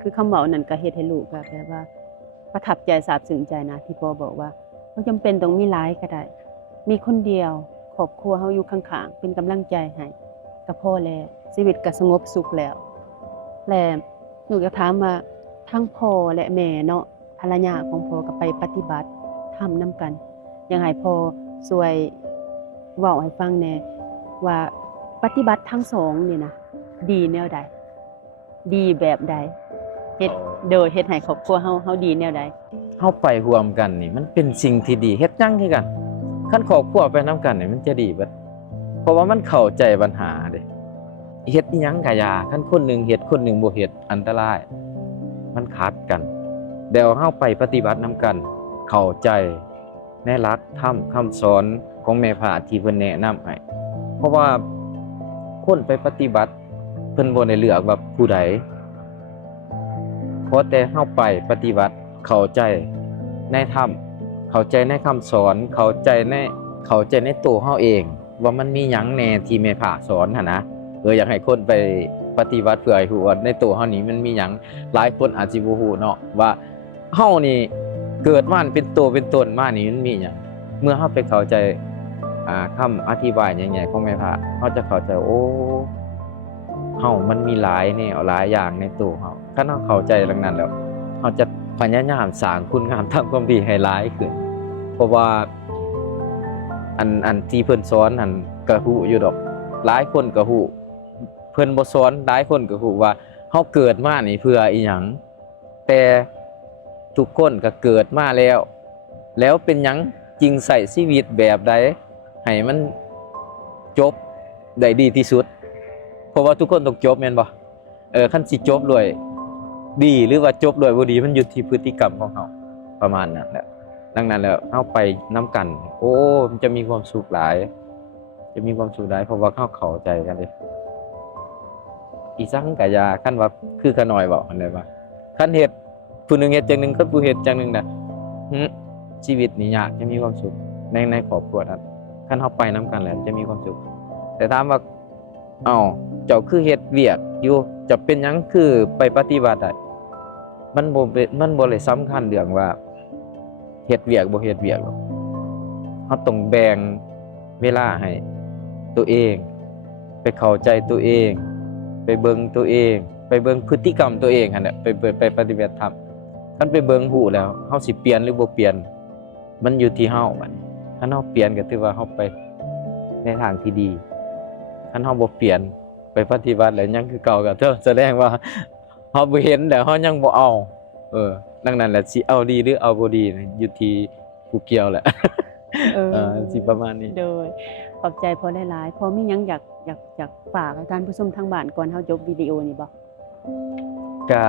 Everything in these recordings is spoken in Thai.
คือคำเว้านั้นก็เฮ็ดให้ลูกก็แบบว่าประทับใจซาบซึ้งใจนะที่พ่อบอกว่าบ่จำเป็นต้องมีหลายก็ได้มีคนเดียวครอบครัวเฮาอยู่ข้างๆเป็นกำลังใจให้ก็พอแล้วชีวิตก็สงบสุขแล้วและหนูก็ถามว่าทั้งพ่อและแม่เนาะภรรยาของพ่อก็ไปปฏิบัติธรรมนำกันอยากให้พ่อช่วยเว้าให้ฟังแหน่ว่าปฏิบัติทั้งสองนี่นะดีแนวใดดีแบบใดเฮ็ดโดยเฮ็ดให้ครอบครัวเฮาดีแนวใดเฮาไปร่วมกันนี่มันเป็นสิ่งที่ดีเฮ็ดหยังคือกันคันครอบครัวไปนํกันนี่มันจะดีเบิดเพราะว่ามันเข้าใจปัญหาเด้เฮ็ดอิหยังก็อย่าคันคนหนึงเฮ็ดคนหนึงบ่เฮ็ดอันตรายมันขัดกันเดี๋ยวเฮาไปปฏิบัตินํกันเข้าใจในหลักธรรมคำสอนของแม่พระที่เพิ่นแนะนำให้เพราะว่าคนไปปฏิบัติเพิ่นบ่ได้เลือกว่าผู้ใดเพราะแต่เฮาไปปฏิบัติเข้าใจในธรรมเข้าใจในคำสอนเข้าใจในตัวเฮาเองว่ามันมีหยังแน่ที่แม่พระสอนหั่นนะอยากให้คนไปปฏิบัติเพื่อให้รู้ว่าในตัวเฮานี่มันมีหยังหลายคนอาจสิบ่ฮู้เนาะว่าเฮานี่เกิดมาเป็นตัวเป็นตนมานี่มันมีหยังเมื่อเฮาไปเข้าใจคำอธิบายใหญ่ๆของแม่พระเฮาจะเข้าใจโอ้เฮามันมีหลายแนวหลายอย่างในตัวเฮาคันเฮาเข้าใจดังนั้นแล้วเฮาจะพยายามสร้างคุณงามทำความดีให้หลายขึ้นเพราะว่าอันที่เพิ่นสอนนั่นก็ฮู้อยู่ดอกหลายคนก็ฮู้เพิ่นบ่สอนหลายคนก็ฮู้ว่าเฮาเกิดมานี่เพื่ออีหยังแต่ทุกคนก็เกิดมาแล้วเป็นหยังจึงใช้ชีวิตแบบใดให้มันจบได้ดีที่สุดเพราะว่าทุกคนต้องจบแม่นบ่คันสิจบด้วยดีหรือว่าจบด้วยบ่ดีมันอยู่ที่พฤติกรรมของเฮาประมาณนั้นแหละดังนั้นแล้วเฮาไปนํกันโอ้มันจะมีความสุขหลายจะมีความสุขหลายเพราะว่าเฮาเข้าใจกันเด้อีสังกะยาคันว่าคือขะน้อยเว้าอันใดว่าคันเฮ็ดผู้หนึงเฮ็ดจังนึงคนผู้เฮ็ดจังนึงน่ะชีวิตนี่ยากจะมีความสุขในครอบครัวนั้นคันเฮาไปนํกันแล้วจะมีความสุขแต่ถามว่าอ้าวเจ้าคือเฮ็ดเวียกอยู่จะเป็นหยังคือไปปฏิบัติได้มันบ่ได้สำคัญเรื่องว่าเฮ็ดเวียกบ่เฮ็ดเวียกหรอกเฮาต้องแบ่งเวลาให้ตัวเองไปเข้าใจตัวเองไปเบิ่งตัวเองไปเบิ่งพฤติกรรมตัวเองหั่นแหละไปปฏิบัติธรรมคันไปเบิ่งฮู้แล้วเฮาสิเปลี่ยนหรือบ่เปลี่ยนมันอยู่ที่เฮาบัดนี้คันเฮาเปลี่ยนก็ถือว่าเฮาไปในทางที่ดีคันเฮาบ่เปลี่ยนไปปฏิบัติแล้วยังคือเก่าก็แสดงว่าเฮาบ่เห็นแล้วเฮายังบ่เอาดังนั้นแหละสิเอาดีหรือเอาบ่ดีอยู่ที่ผู้เกี่ยวแหละสิประมาณนี้โดยขอบใจพ่อหลายๆพ่อมีหยังอยากฝากให้ท่านผู้ชมทางบ้านก่อนเฮาจบวิดีโอนี้บ่ก็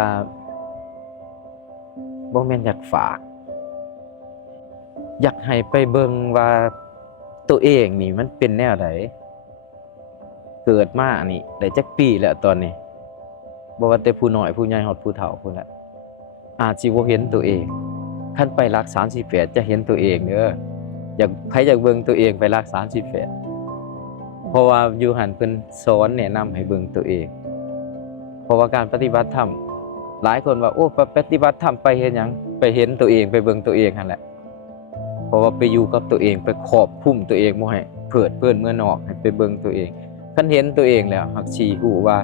บ่แม่นอยากฝากอยากให้ไปเบิ่งว่าตัวเองนี่มันเป็นแนวใดเกิดมานี่ได้จักปีแล้วตอนนี้บ่ว่าแต่ผู้น้อยผู้ใหญ่ฮอดผู้เฒ่าพุ่นล่ะอาจสิบ่เห็นตัวเองคันไปรัก38จะเห็นตัวเองเด้อใครอยากเบิ่งตัวเองไปรัก38เพราะว่าอยู่หั่นเพิ่นสอนแนะนำให้เบิ่งตัวเองเพราะว่าการปฏิบัติธรรมหลายคนว่าโอ้ปฏิบัติธรรมไปเฮ็ดหยังไปเห็นตัวเองไปเบิ่งตัวเองหั่นแหละเพราะว่าไปอยู่กับตัวเองไปครอบคลุมตัวเองบ่ให้เพิดเพลินเมื่อนอกให้ไปเบิ่งตัวเองคันเห็นตัวเองแล้วหักสิฮู้ว่า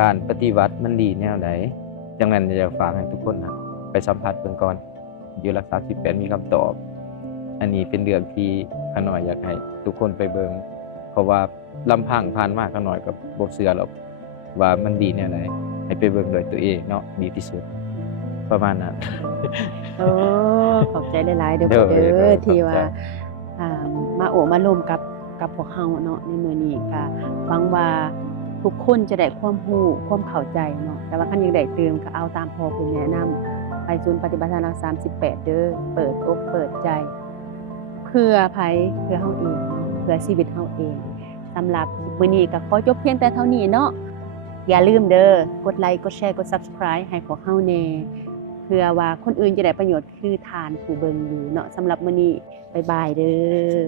การปฏิบัติมันดีแนวใดดังนั้นอยากฝากให้ทุกคนนะไปสัมผัสเบิ่งก่อนอยู่รักษา18มีคำตอบอันนี้เป็นเรื่องที่ข้าน้อยอยากให้ทุกคนไปเบิ่งเพราะว่าลำพังผ่านมาข้าน้อยก็บ่เชื่อหรอกว่ามันดีแนวใดให้ไปเบิ่งด้วยตัวเองเนาะดีที่สุดประมาณนั้นขอบใจหลายๆเด้อที่ว่ามาโอ้มาร่วมกับพวกเฮาเนาะในมื้อนี้ก็หวังว่าทุกคนจะได้ความรู้ความเข้าใจเนาะแต่ว่าคันอยากได้เติมก็เอาตามพ่อเพิ่นแนะนำไปศูนย์ปฏิบัติธรรม38เด้อเปิดอกเปิดใจเพื่อไผเพื่อเฮาเองเนาะเพื่อชีวิตเฮาเองสำหรับมื้อนี้ก็ขอจบเพียงแต่เท่านี้เนาะอย่าลืมเด้อกดไลค์กดแชร์กด Subscribe ให้พวกเฮาแน่เพื่อว่าคนอื่นจะได้ประโยชน์คือทานผู้เบิ่งอยู่เนาะสำหรับมื้อนี้บ๊ายบายเด้อ